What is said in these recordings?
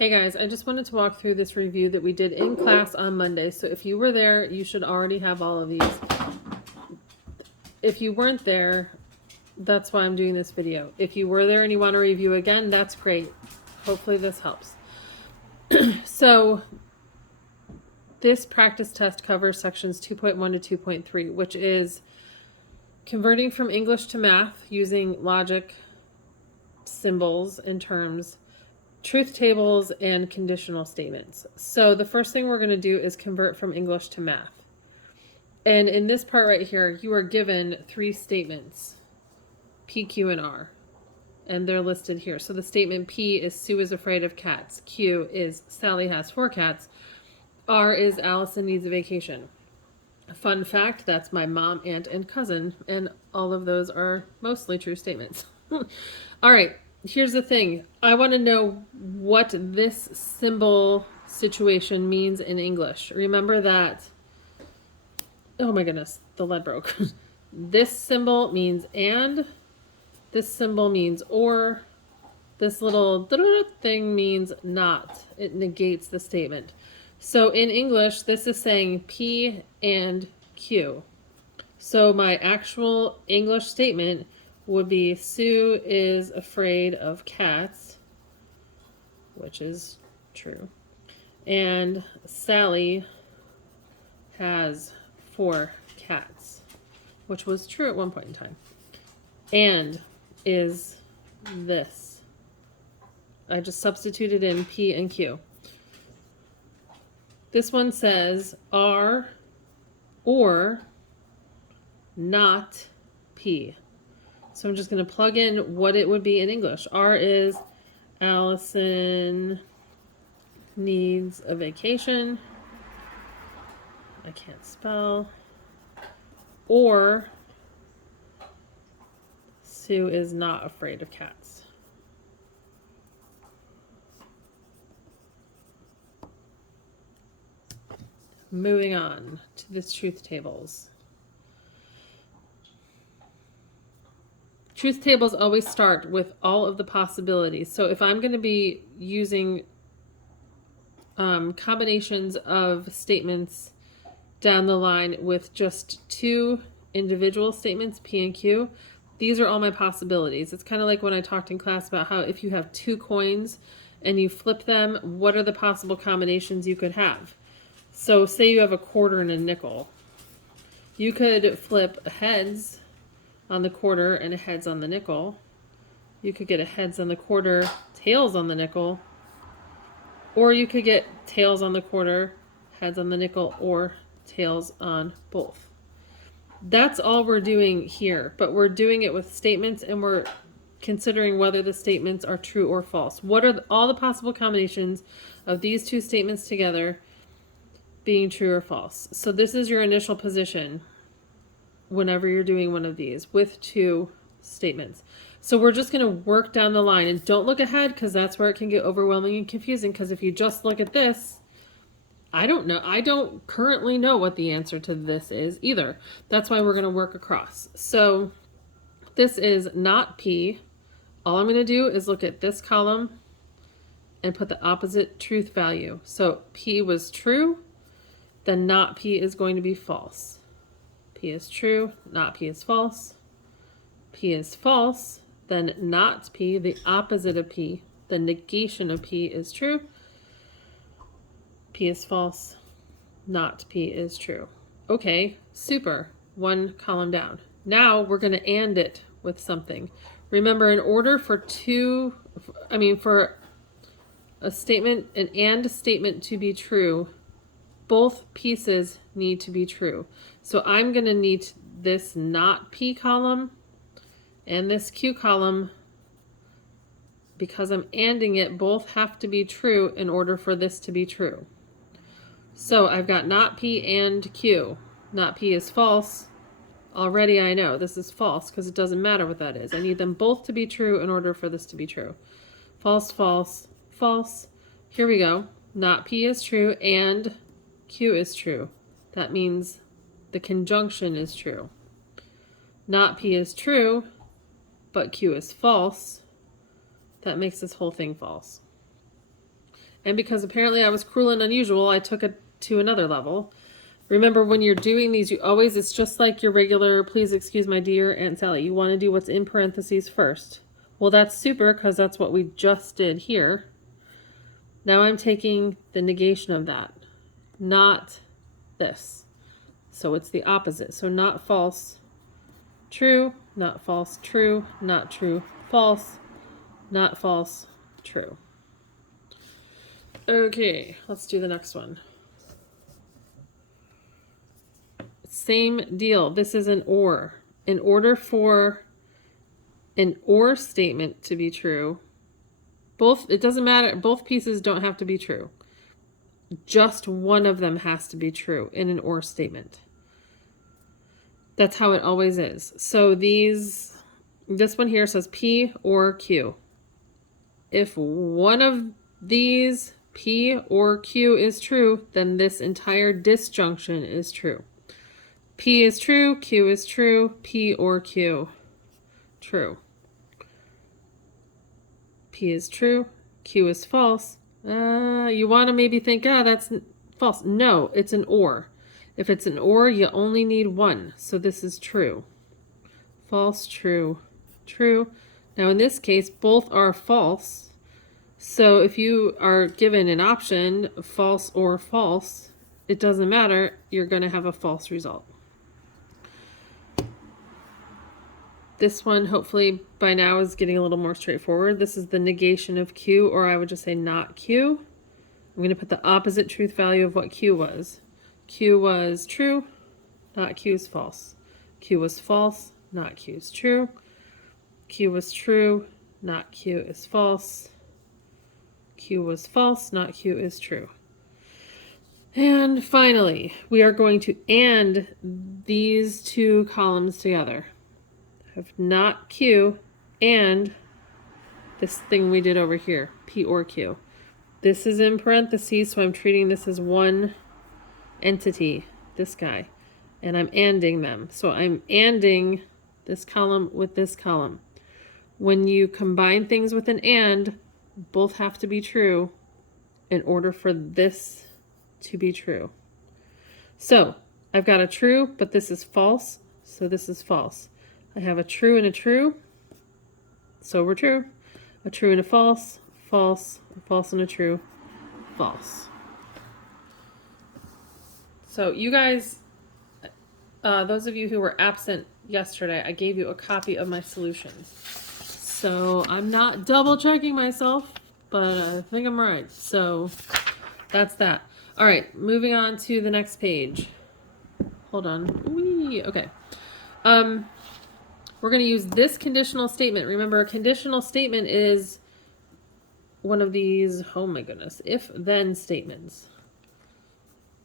Hey guys, I just wanted to walk through this review that we did in class on Monday. So if you were there, you should already have all of these. If you weren't there, that's why I'm doing this video. If you were there and you want to review again, that's great. Hopefully this helps. So this practice test covers sections 2.1 to 2.3, which is converting from English to math using logic, symbols, and terms, truth tables, and conditional statements. So the first thing we're going to do is convert from English to math. And in this part right here, you are given three statements, P, Q, and R. And they're listed here. So the statement P is Sue is afraid of cats. Q is Sally has 4 cats. R is Allison needs a vacation. Fun fact, that's my mom, aunt, and cousin. And all of those are mostly true statements. All right. Here's the thing. I want to know what this symbol situation means in English. Remember that, oh my goodness, the lead broke. This symbol means and, this symbol means or, this little thing means not. It negates the statement. So in English, this is saying P and Q. So my actual English statement would be Sue is afraid of cats, which is true, and Sally has 4 cats, which was true at one point in time. And is this. I just substituted in P and Q. This one says R or not P. So I'm just going to plug in what it would be in English. R is Allison needs a vacation. I can't spell. Or Sue is not afraid of cats. Moving on to the truth tables. Truth tables always start with all of the possibilities. So if I'm going to be using combinations of statements down the line with just 2 individual statements, P and Q, these are all my possibilities. It's kind of like when I talked in class about how if you have 2 coins and you flip them, what are the possible combinations you could have? So say you have a quarter and a nickel. You could flip heads on the quarter and a heads on the nickel. You could get a heads on the quarter, tails on the nickel, or you could get tails on the quarter, heads on the nickel, or tails on both. That's all we're doing here, but we're doing it with statements and we're considering whether the statements are true or false. What are all the possible combinations of these 2 statements together being true or false? So this is your initial position whenever you're doing one of these with 2 statements. So we're just going to work down the line, and don't look ahead because that's where it can get overwhelming and confusing, because if you just look at this, I don't know. I don't currently know what the answer to this is either. That's why we're going to work across. So this is not P. All I'm going to do is look at this column and put the opposite truth value. So P was true, then not P is going to be false. P is true, not P is false. P is false, then not P, the opposite of P, the negation of P is true. P is false, not P is true. Okay, super. 1 column down. Now we're going to and it with something. Remember, in order for for a statement, an and statement to be true, both pieces need to be true. So I'm going to need this not P column and this Q column, because I'm anding it, both have to be true in order for this to be true. So I've got not P and Q. Not P is false. Already I know this is false because it doesn't matter what that is. I need them both to be true in order for this to be true. False, false, false. Here we go. Not P is true and Q is true. That means the conjunction is true. Not P is true, but Q is false. That makes this whole thing false. And because apparently I was cruel and unusual, I took it to another level. Remember, when you're doing these, it's just like your regular, please excuse my dear Aunt Sally. You want to do what's in parentheses first. Well, that's super because that's what we just did here. Now I'm taking the negation of that, not this. So it's the opposite. So not false, true, not false, true, not true, false, not false, true. Okay, let's do the next one. Same deal. This is an or. In order for an or statement to be true, it doesn't matter, both pieces don't have to be true. Just one of them has to be true in an or statement. That's how it always is. So this one here says P or Q. If one of these, P or Q, is true, then this entire disjunction is true. P is true, Q is true, P or Q, true. P is true, Q is false. You want to maybe think, that's false. No, it's an or. If it's an or, you only need one. So this is true. False, true, true. Now in this case, both are false. So if you are given an option, false or false, it doesn't matter. You're going to have a false result. This one, hopefully by now, is getting a little more straightforward. This is the negation of Q, or I would just say not Q. I'm going to put the opposite truth value of what Q was. Q was true, not Q is false. Q was false, not Q is true. Q was true, not Q is false. Q was false, not Q is true. And finally, we are going to AND these two columns together. Have not Q and this thing we did over here, P or Q. This is in parentheses, so I'm treating this as one entity, this guy, and I'm ANDing them. So I'm ANDing this column with this column. When you combine things with an AND, both have to be true in order for this to be true. So I've got a true, but this is false, so this is false. I have a true and a true, so we're true. A true and a false, false, a false and a true, false. So you guys, those of you who were absent yesterday, I gave you a copy of my solution. So I'm not double checking myself, but I think I'm right. So that's that. All right, moving on to the next page. Hold on. Whee! Okay. We're going to use this conditional statement. Remember, a conditional statement is one of these, oh my goodness, if-then statements.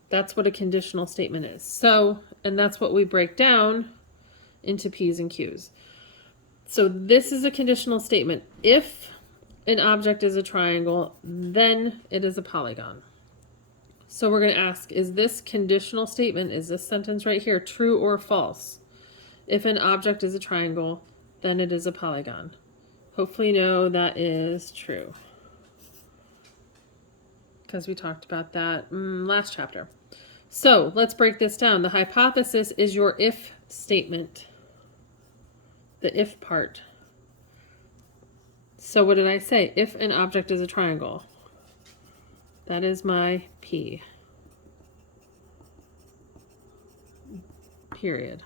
That's what a conditional statement is. So, and that's what we break down into P's and Q's. So this is a conditional statement. If an object is a triangle, then it is a polygon. So we're going to ask, is this conditional statement, is this sentence right here, true or false? If an object is a triangle, then it is a polygon. Hopefully you know that is true, because we talked about that last chapter. So let's break this down. The hypothesis is your if statement, the if part. So what did I say? If an object is a triangle, that is my P. Period.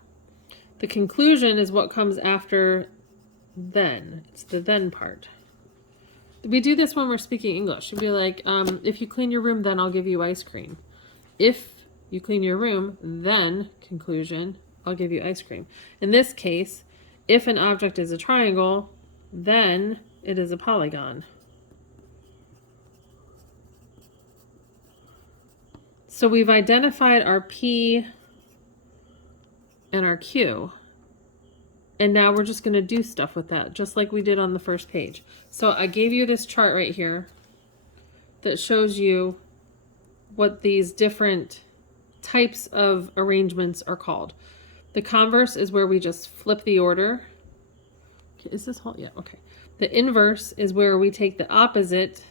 The conclusion is what comes after then. It's the then part. We do this when we're speaking English. It'd be like, if you clean your room, then I'll give you ice cream. If you clean your room, then, conclusion, I'll give you ice cream. In this case, if an object is a triangle, then it is a polygon. So we've identified our P and our Q. And now we're just going to do stuff with that, just like we did on the first page. So I gave you this chart right here that shows you what these different types of arrangements are called. The converse is where we just flip the order. Is this whole? Yeah, okay. The inverse is where we take the opposite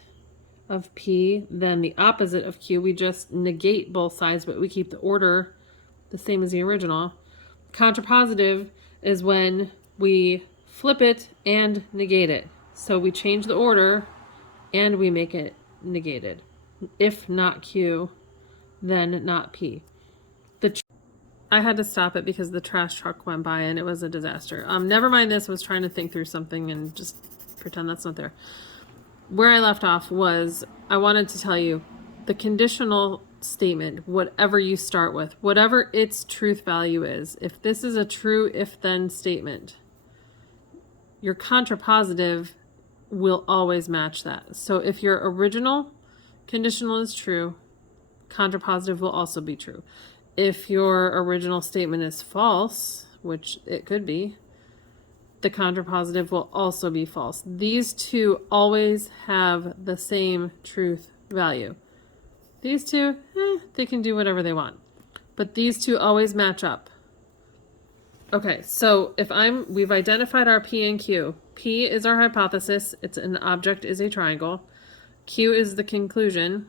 of P, then the opposite of Q. We just negate both sides, but we keep the order the same as the original. Contrapositive is when we flip it and negate it. So we change the order and we make it negated. If not Q, then not P. I had to stop it because the trash truck went by and it was a disaster. Never mind this, I was trying to think through something and just pretend that's not there. Where I left off was, I wanted to tell you, the conditional statement, whatever you start with, whatever its truth value is, if this is a true if-then statement, your contrapositive will always match that. So if your original conditional is true, contrapositive will also be true. If your original statement is false, which it could be, the contrapositive will also be false. These two always have the same truth value. These two, they can do whatever they want. But these two always match up. Okay, so if we've identified our P and Q. P is our hypothesis. It's an object is a triangle. Q is the conclusion.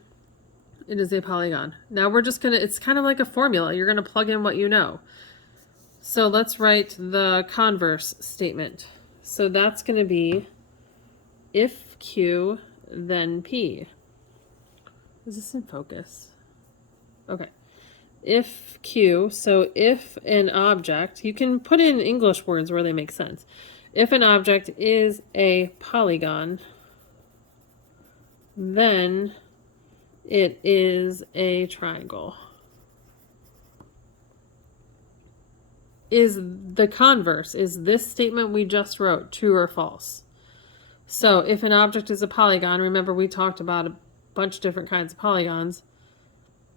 It is a polygon. Now we're just it's kind of like a formula. You're gonna plug in what you know. So let's write the converse statement. So that's gonna be if Q, then P. Is this in focus? Okay. If Q, so if an object, you can put in English words where they make sense. If an object is a polygon, then it is a triangle. Is the converse, is this statement we just wrote true or false? So if an object is a polygon, remember we talked about a bunch of different kinds of polygons,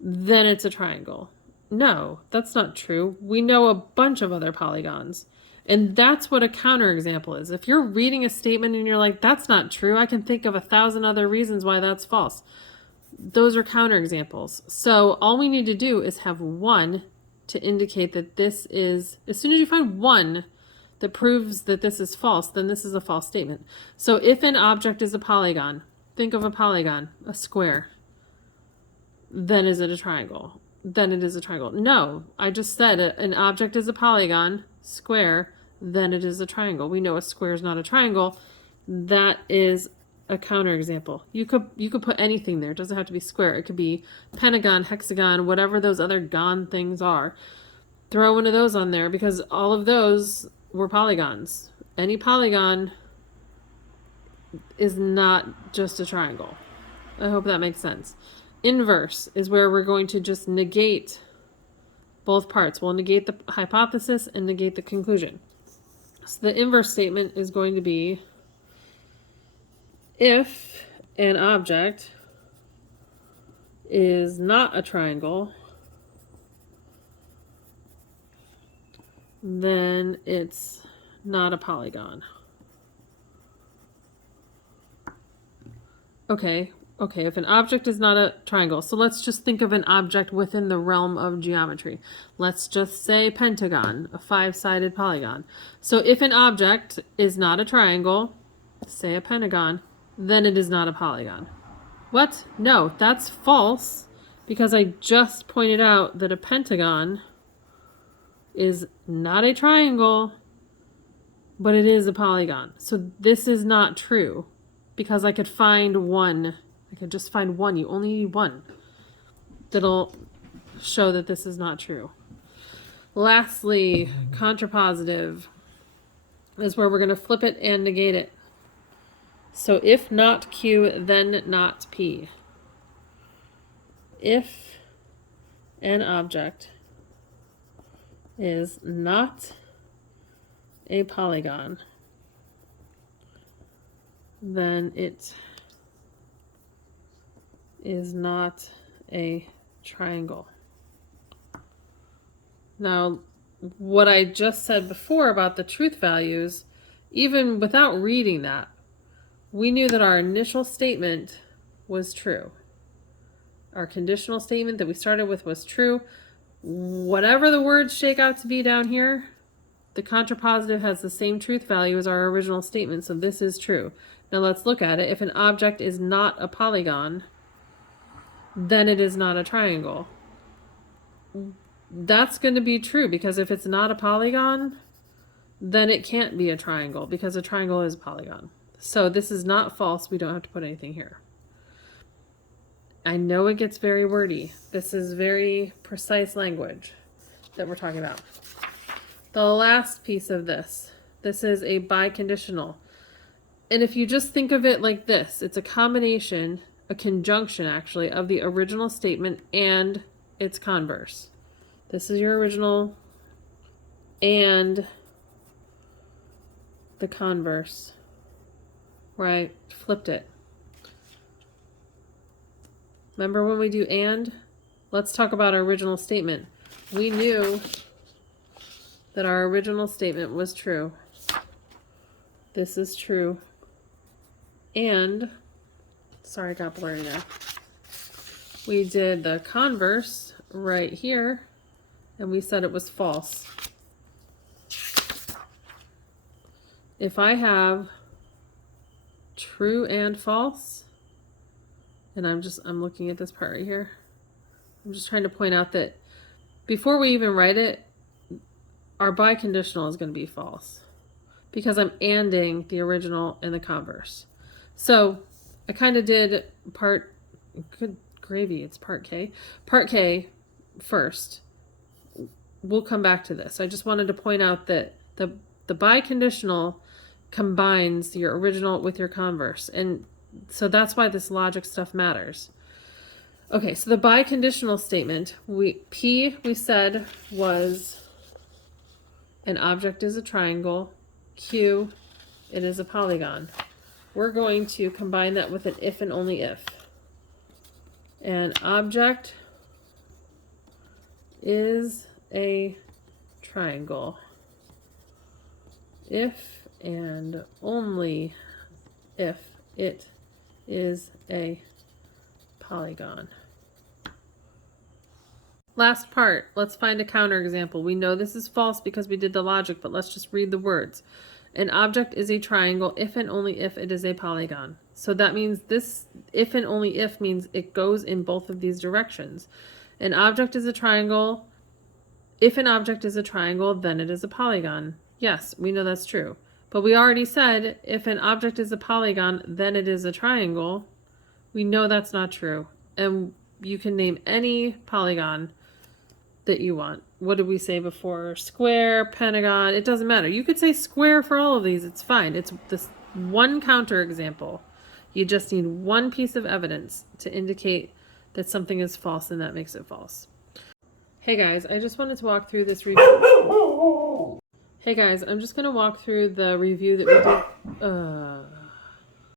then it's a triangle. No, that's not true. We know a bunch of other polygons. And that's what a counterexample is. If you're reading a statement and you're like, that's not true, I can think of 1,000 other reasons why that's false. Those are counterexamples. So all we need to do is have one to indicate that this is, as soon as you find one that proves that this is false, then this is a false statement. So if an object is a polygon, think of a polygon, a square, then is it a triangle? Then it is a triangle. No, I just said an object is a polygon, square, then it is a triangle. We know a square is not a triangle. That is a counterexample. You could put anything there. It doesn't have to be square. It could be pentagon, hexagon, whatever those other gon things are. Throw one of those on there because all of those were polygons. Any polygon is not just a triangle. I hope that makes sense. Inverse is where we're going to just negate both parts. We'll negate the hypothesis and negate the conclusion. So the inverse statement is going to be if an object is not a triangle, then it's not a polygon. Okay, if an object is not a triangle, so let's just think of an object within the realm of geometry. Let's just say pentagon, a 5-sided polygon. So if an object is not a triangle, say a pentagon, then it is not a polygon. What? No, that's false because I just pointed out that a pentagon is not a triangle, but it is a polygon. So this is not true because I could find one. I could just find one. You only need one that'll show that this is not true. Lastly, contrapositive is where we're going to flip it and negate it. So if not Q, then not P. If an object is not a polygon, then it is not a triangle. Now, what I just said before about the truth values, even without reading that, we knew that our initial statement was true. Our conditional statement that we started with was true. Whatever the words shake out to be down here, the contrapositive has the same truth value as our original statement, so this is true. Now let's look at it. If an object is not a polygon, then it is not a triangle. That's going to be true, because if it's not a polygon, then it can't be a triangle, because a triangle is a polygon. So this is not false. We don't have to put anything here. I know it gets very wordy. This is very precise language that we're talking about. The last piece of this is a biconditional. And if you just think of it like this, it's a combination, a conjunction actually, of the original statement and its converse. This is your original and the converse, where I flipped it. Remember when we do and? Let's talk about our original statement. We knew that our original statement was true. This is true. And, sorry, I got blurry there. We did the converse right here, and we said it was false. If I have true and false, and I'm looking at this part right here, I'm just trying to point out that before we even write it, our biconditional is going to be false, because I'm anding the original and the converse. So I kind of did part, good gravy, it's part K. Part K first. We'll come back to this. I just wanted to point out that the biconditional combines your original with your converse. And so that's why this logic stuff matters. Okay, so the biconditional statement, we said was an object is a triangle, Q, it is a polygon. We're going to combine that with an if and only if. An object is a triangle if and only if it is a polygon. Last part, let's find a counterexample. We know this is false because we did the logic, but let's just read the words. An object is a triangle if and only if it is a polygon. So that means this if and only if means it goes in both of these directions. An object is a triangle. If an object is a triangle, then it is a polygon. Yes, we know that's true. But we already said if an object is a polygon, then it is a triangle. We know that's not true. And you can name any polygon that you want. What did we say before? Square, pentagon, it doesn't matter. You could say square for all of these, it's fine. It's this one counterexample. You just need one piece of evidence to indicate that something is false, and that makes it false. Hey guys, I just wanted to walk through this review. Hey guys, I'm just going to walk through the review that we did.